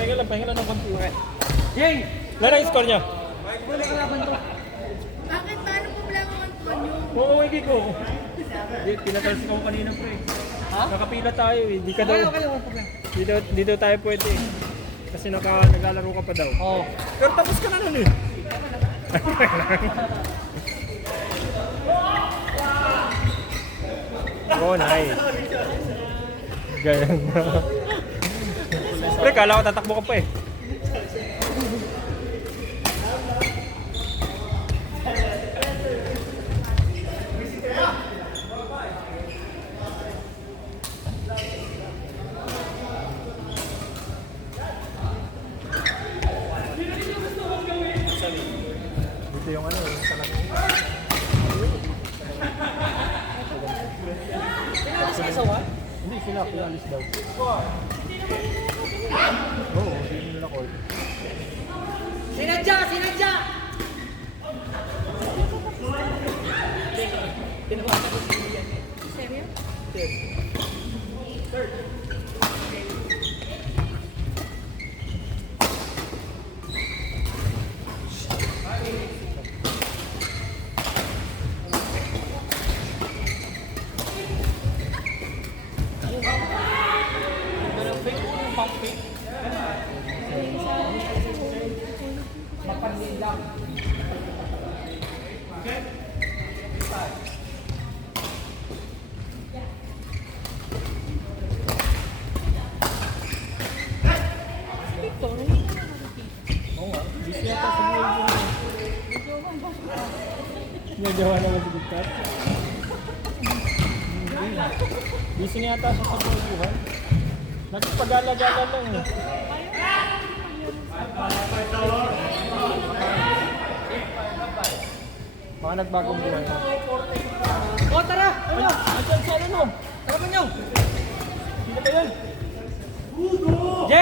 pahinga lang ng konti. Jeng! Laro yung score niya. Wala ka laban to. Bakit? Paano problema ang Antonio? Oo, hindi ko. Pinatals ko kanina pre. Ha? Nakapila tayo eh. Di ka daw. Okay, wala problema. Dito tayo pwede eh. Kasi naglalaro ka pa daw. Oo. Pero tapos ka na nun eh. Oh, nice. Ganyan na. Pre, kala ko tatakbo ka pa eh. Dito yung ano, yung talagang... Pinalis ka sa what? Hindi, sila pinalis daw. Oo, hindi nila call. Sinadya! Sinadya! Tinawasan ko si Ian eh. Seryo? Oo nga, busy yata sa buhay ko. May gawa naman si Victor. Busy nga yata siya sa buhay. Nagpagala-gala lang eh. Mga nagbagong buhay. O tara! Ano? Andiyan sa ano? Tara mo nyo! Sino ba yan? Jeng!